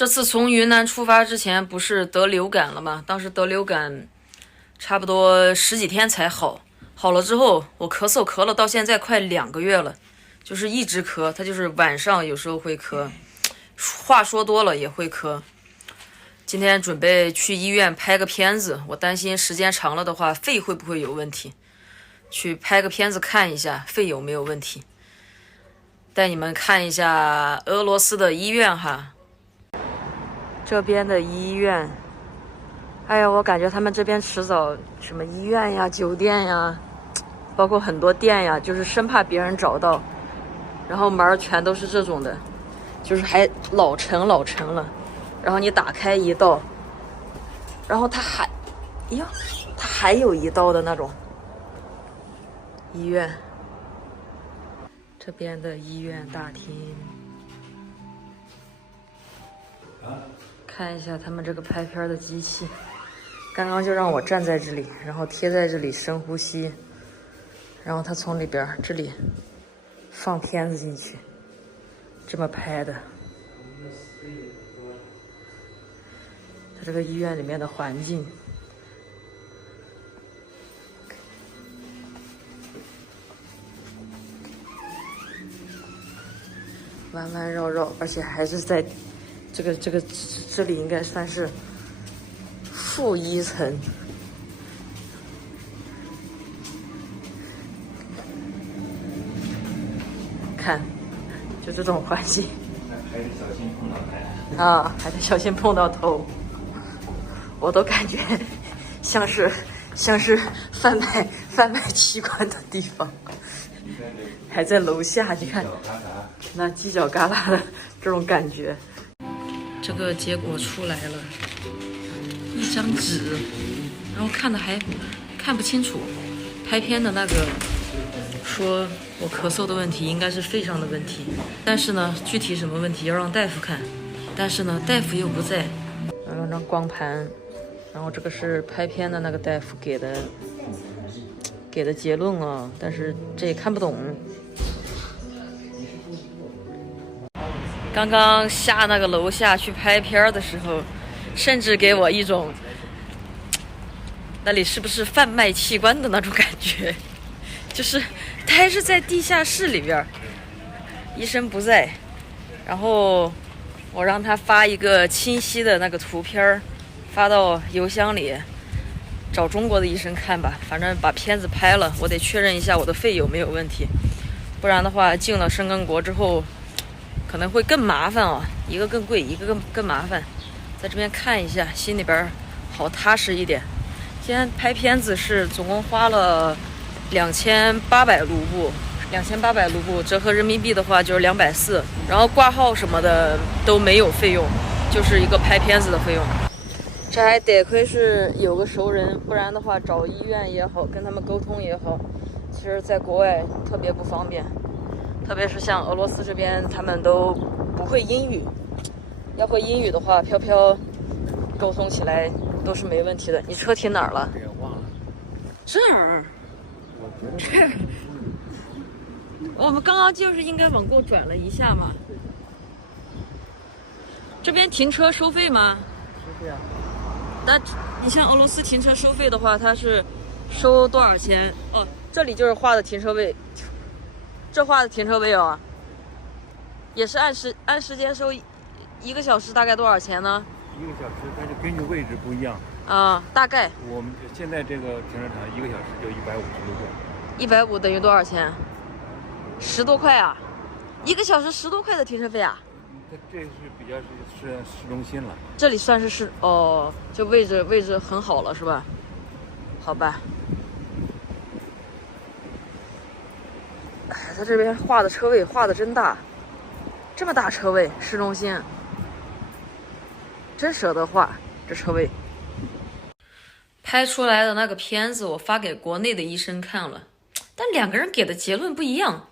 这次从云南出发之前，不是得流感了吗？当时得流感，差不多10几天才好。好了之后，我咳嗽咳了到现在快2个月了，就是一直咳。他就是晚上有时候会咳，话说多了也会咳。今天准备去医院拍个片子，我担心时间长了的话，肺会不会有问题？去拍个片子看一下肺有没有问题。带你们看一下俄罗斯的医院哈。这边的医院，哎呀，我感觉他们这边迟早什么医院呀、酒店呀，包括很多店呀，就是生怕别人找到，然后门全都是这种的，就是还老沉了。然后你打开一道，然后它还有一道的那种医院。这边的医院大厅，看一下他们这个拍片的机器。刚刚就让我站在这里，然后贴在这里深呼吸，然后他从里边这里放片子进去，这么拍的。他这个医院里面的环境，弯弯绕绕，而且还是在这里应该算是负1层。看，就这种环境。还得小心碰到头啊，还得小心碰到头。我都感觉像是贩卖器官的地方。还在楼下，你看那犄角旮旯的这种感觉。这个结果出来了，一张纸，然后看的还看不清楚。拍片的那个说我咳嗽的问题应该是肺上的问题，但是呢，具体什么问题要让大夫看，但是呢，大夫又不在。有张光盘，然后这个是拍片的那个大夫给的结论啊，但是这也看不懂。刚刚下那个楼下去拍片的时候，甚至给我一种那里是不是贩卖器官的那种感觉，就是他还是在地下室里边，医生不在，然后我让他发一个清晰的那个图片发到邮箱里，找中国的医生看吧。反正把片子拍了，我得确认一下我的肺有没有问题，不然的话进了申根国之后可能会更麻烦啊，一个更贵，一个更麻烦。在这边看一下，心里边好踏实一点。今天拍片子是总共花了2800卢布，2800卢布折合人民币的话就是240，然后挂号什么的都没有费用，就是一个拍片子的费用。这还得亏是有个熟人，不然的话找医院也好，跟他们沟通也好，其实在国外特别不方便。特别是像俄罗斯这边，他们都不会英语，要会英语的话，飘飘沟通起来都是没问题的。你车停哪儿了？忘了。这儿。这儿。我们刚刚就是应该往过转了一下嘛。这边停车收费吗？收费啊。但你像俄罗斯停车收费的话，它是收多少钱？哦，这里就是画的停车位。这画的停车位啊，也是按时间收，1个小时大概多少钱呢？1个小时，它就根据位置不一样。大概。我们现在这个停车场1个小时就150多块。150等于多少钱？10多块啊！1个小时10多块的停车费啊！它这是比较是市中心了。这里算是哦，就位置很好了是吧？好吧。他这边画的车位画的真大，这么大车位，市中心，真舍得画这车位。拍出来的那个片子我发给国内的医生看了，但2个人给的结论不一样，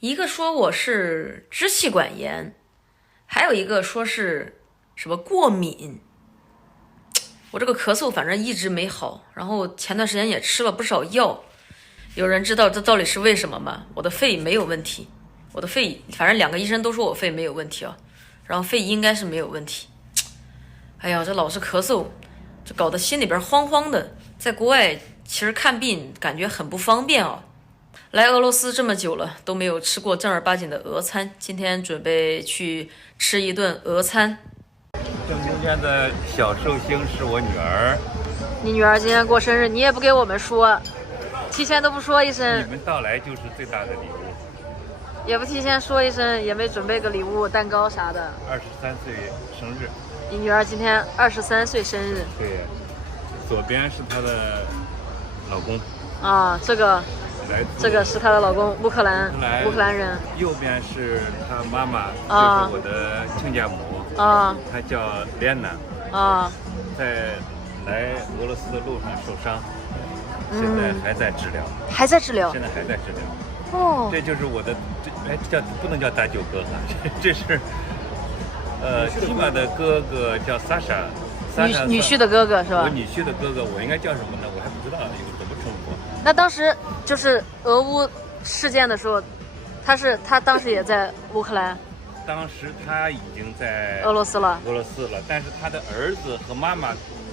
一个说我是支气管炎，还有一个说是什么过敏。我这个咳嗽反正一直没好，然后前段时间也吃了不少药。有人知道这到底是为什么吗？我的肺没有问题，我的肺反正2个医生都说我肺没有问题啊。然后肺应该是没有问题。哎呀，这老是咳嗽，这搞得心里边慌慌的。在国外其实看病感觉很不方便啊。来俄罗斯这么久了都没有吃过正儿八经的俄餐，今天准备去吃一顿俄餐。正中间的小寿星是我女儿。你女儿今天过生日，你也不给我们说，提前都不说一声。你们到来就是最大的礼物。也不提前说一声，也没准备个礼物、蛋糕啥的。23岁生日。你女儿今天23岁生日。对，左边是她的老公。啊，这个是她的老公，乌克兰人。右边是她妈妈，就是我的亲家母。啊，她叫莲娜。啊，在来俄罗斯的路上受伤，现在还在治疗。还在治疗。现在还在治疗。哦，这就是我的，叫不能叫大舅哥哈，这是蒂玛的哥哥叫萨莎，女婿的哥哥是吧？我女婿的哥哥，我应该叫什么呢？我还不知道，怎么称呼？那当时就是俄乌事件的时候，他当时也在乌克兰。当时他已经在俄罗斯了，但是他的儿子和妈妈，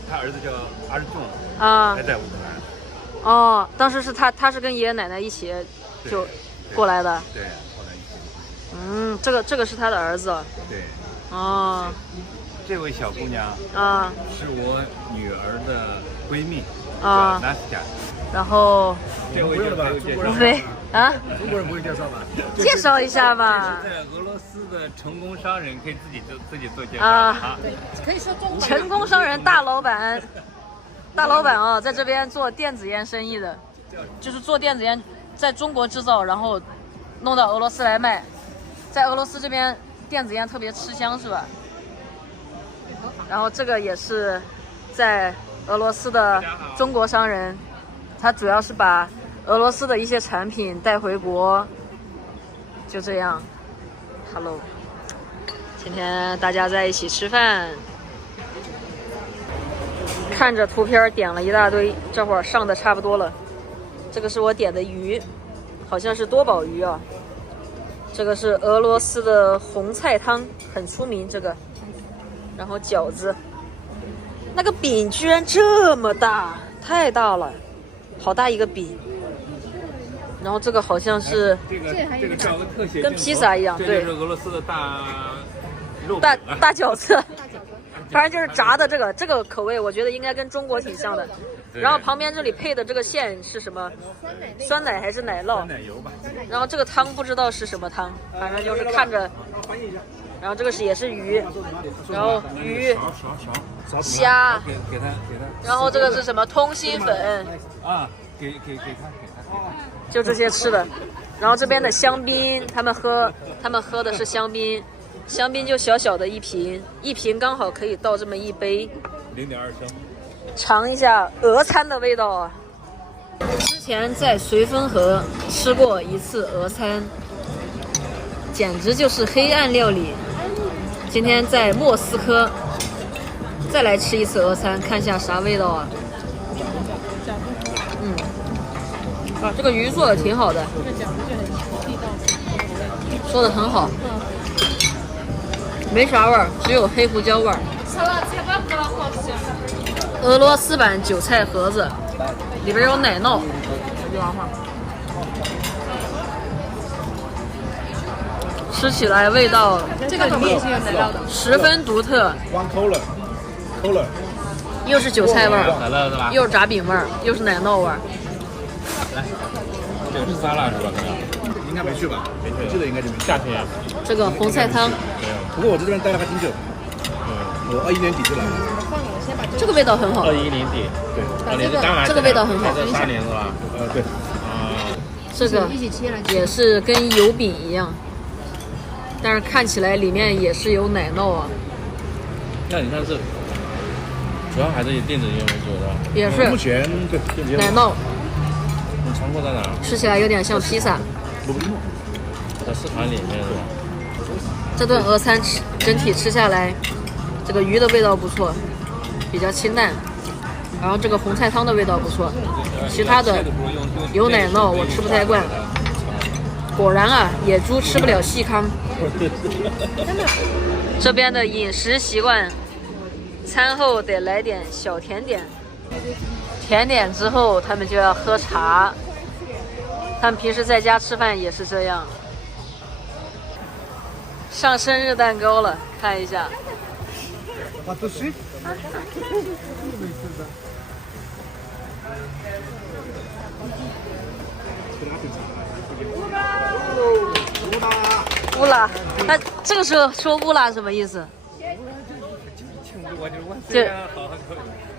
他儿子叫阿日仲啊，还在乌克兰。哦，当时是他是跟爷爷奶奶一起就过来的。对，后来一起。这个是他的儿子。对。哦。这位小姑娘啊，是我女儿的闺蜜啊，娜斯佳。然后这位就不介绍了。对啊，中国人不会介绍吧？介绍一下吧。在俄罗斯的成功商人可以自己做介绍啊。对，可以说中文。成功商人大老板啊，在这边做电子烟生意的，就是做电子烟，在中国制造，然后弄到俄罗斯来卖。在俄罗斯这边电子烟特别吃香，是吧？然后这个也是在俄罗斯的中国商人，他主要是把俄罗斯的一些产品带回国。就这样 ，Hello， 今天大家在一起吃饭。看着图片点了一大堆，这会儿上的差不多了。这个是我点的鱼，好像是多宝鱼啊。这个是俄罗斯的红菜汤，很出名这个。然后饺子，那个饼居然这么大，太大了，好大一个饼。然后这个好像是这个照个特写，跟披萨一样，对，这就是俄罗斯的大饺子。反正就是炸的这个口味，我觉得应该跟中国挺像的。然后旁边这里配的这个馅是什么？酸奶还是奶酪？奶油吧。然后这个汤不知道是什么汤，反正就是看着。然后这个也是鱼，然后鱼、虾，给他。然后这个是什么？通心粉啊，给他。就这些吃的。然后这边的香槟，他们喝的是香槟。香槟就小小的一瓶刚好可以倒这么一杯，0.2升。尝一下俄餐的味道啊！之前在绥芬河吃过一次俄餐，简直就是黑暗料理。今天在莫斯科再来吃一次俄餐，看一下啥味道啊！这个鱼做的挺好的，做的很好。没啥味儿，只有黑胡椒味儿。俄罗斯版韭菜盒子，里边有奶酪。吃起来味道，这个里面也是有奶酪的，十分独特。又是韭菜味儿，又是炸饼味儿，又是奶酪味儿。来，这个是沙拉是吧？应该没去吧？没去，记得应该就没去。夏天。这个红菜汤。不过我在这边待了还挺久。我21年底就来了。这个味道很好。21年底，对。这个味道很好。3年是吧？对。这个也是跟油饼一样，但是看起来里面也是有奶酪啊。那你看这，主要还是以电子烟为主的。也是。目前对奶酪。你尝过在哪？吃起来有点像披萨。在市场里面是吧？这顿俄餐整体吃下来，这个鱼的味道不错，比较清淡。然后这个红菜汤的味道不错，其他的有奶酪我吃不太惯。果然啊，野猪吃不了细糠。真的，这边的饮食习惯，餐后得来点小甜点，甜点之后他们就要喝茶。他们平时在家吃饭也是这样。上生日蛋糕了，看一下。乌拉，那这个时候说乌拉什么意思？庆祝啊，就是万岁啊，好，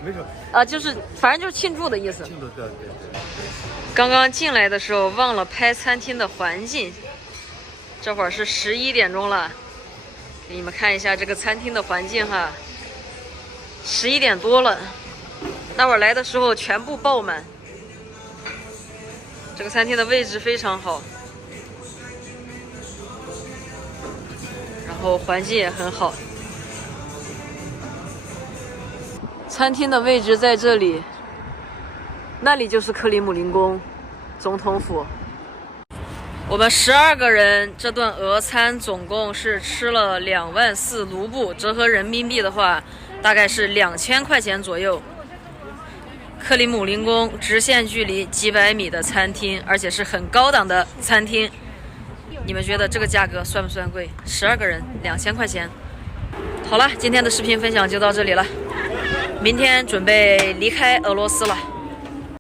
没什么。就是反正就是庆祝的意思。庆祝对。刚刚进来的时候忘了拍餐厅的环境，这会儿是11点钟了，给你们看一下这个餐厅的环境哈。11点多了，那会儿来的时候全部爆满。这个餐厅的位置非常好，然后环境也很好。餐厅的位置在这里，那里就是克里姆林宫总统府。我们12个人这顿俄餐总共是吃了24000卢布，折合人民币的话大概是2000块钱左右。克里姆林宫直线距离几百米的餐厅，而且是很高档的餐厅，你们觉得这个价格算不算贵？12个人2000块钱。好了，今天的视频分享就到这里了，明天准备离开俄罗斯了。